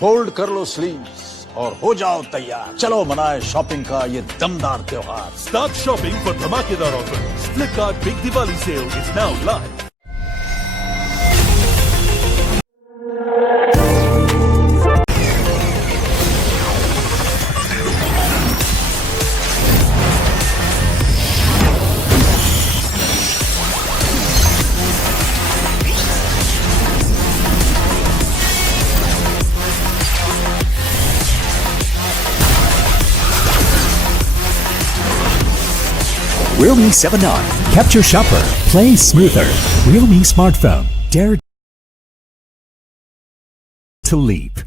फोल्ड कर लो स्लीव्स और हो जाओ तैयार। चलो मनाए शॉपिंग का ये दमदार त्योहार। Start shopping for धमाकेदार offers. Flipkart Big Diwali sale is now live. Realme 7i. Capture sharper. Play smoother. Realme smartphone. Dare to leap.